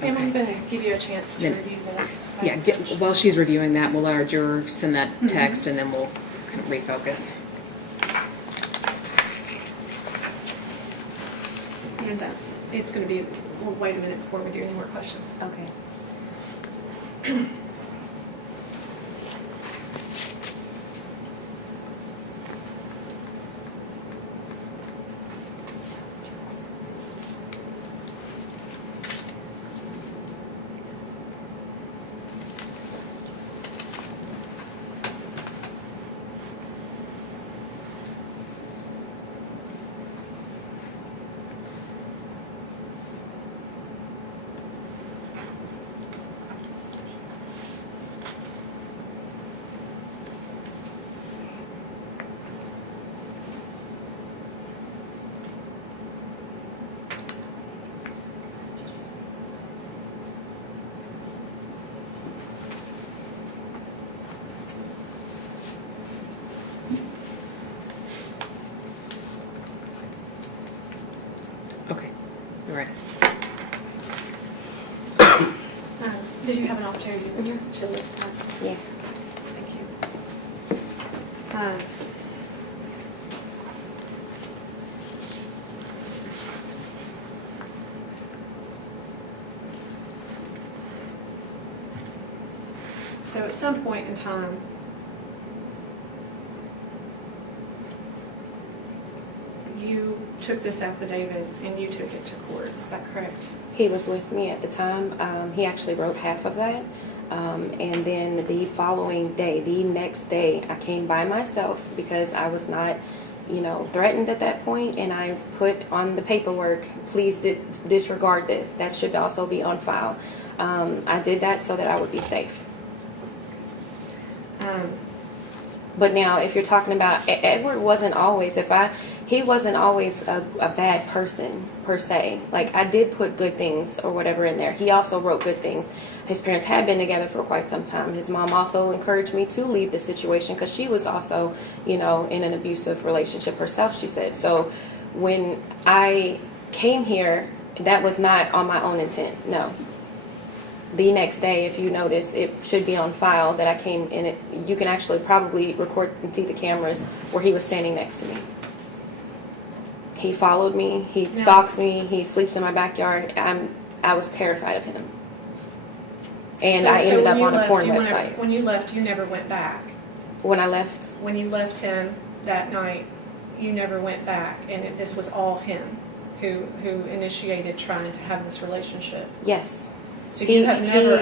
Pam, I'm going to give you a chance to review this. Yeah, while she's reviewing that, we'll let our juror send that text, and then we'll kind of refocus. And it's going to be, we'll wait a minute before we do any more questions. Okay. Okay, you're ready. Did you have an opportunity to look? Yeah. Thank you. So at some point in time, you took this affidavit and you took it to court. Is that correct? He was with me at the time. He actually wrote half of that. And then the following day, the next day, I came by myself because I was not, threatened at that point, and I put on the paperwork, please disregard this. That should also be on file. I did that so that I would be safe. But now, if you're talking about, Edward wasn't always, he wasn't always a bad person, per se. Like, I did put good things or whatever in there. He also wrote good things. His parents had been together for quite some time. His mom also encouraged me to leave the situation because she was also, in an abusive relationship herself, she said. So when I came here, that was not on my own intent, no. The next day, if you notice, it should be on file that I came in it. You can actually probably record and see the cameras where he was standing next to me. He followed me. He stalks me. He sleeps in my backyard. I was terrified of him. And I ended up on a porn website. When you left, you never went back. When I left? When you left him that night, you never went back, and this was all him who initiated trying to have this relationship. Yes. So you have never,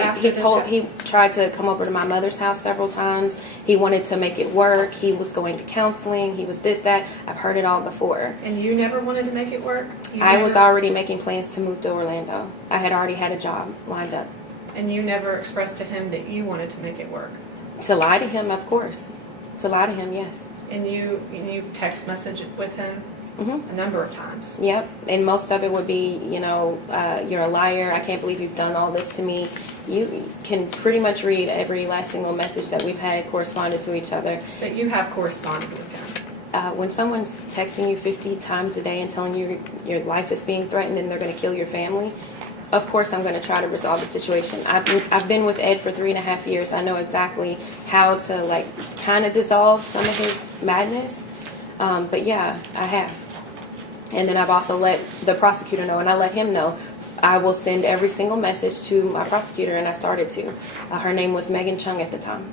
he tried to come over to my mother's house several times. He wanted to make it work. He was going to counseling. He was this, that. I've heard it all before. And you never wanted to make it work? I was already making plans to move to Orlando. I had already had a job lined up. And you never expressed to him that you wanted to make it work? To lie to him, of course. To lie to him, yes. And you text messaged with him? A number of times. Yep, and most of it would be, you're a liar. I can't believe you've done all this to me. You can pretty much read every last single message that we've had corresponded to each other. But you have corresponded with him. When someone's texting you 50 times a day and telling you your life is being threatened and they're going to kill your family, of course I'm going to try to resolve the situation. I've been with Ed for 3.5 years. I know exactly how to kind of dissolve some of his madness. But yeah, I have. And then I've also let the prosecutor know, and I let him know. I will send every single message to my prosecutor, and I started to. Her name was Megan Chung at the time.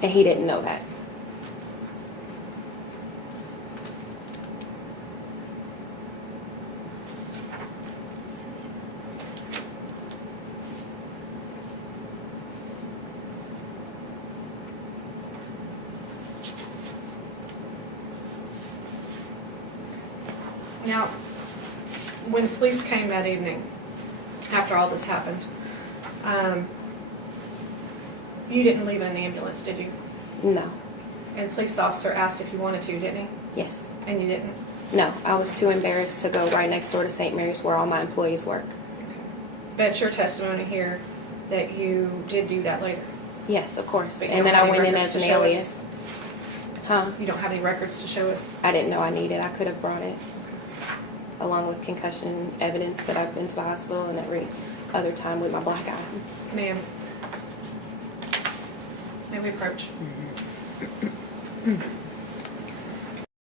And he didn't know that. Now, when police came that evening, after all this happened, you didn't leave in an ambulance, did you? No. And the police officer asked if you wanted to, didn't he? Yes. And you didn't? No, I was too embarrassed to go right next door to St. Mary's where all my employees work. Okay. But it's your testimony here that you did do that later? Yes, of course. But you And don't then I have any went in records as an to show alias. Huh? You don't have any records to show us? I didn't know I needed. I could have brought it. along with concussion evidence that I've been to the hospital and every other time with my black eye. Ma'am. May we approach?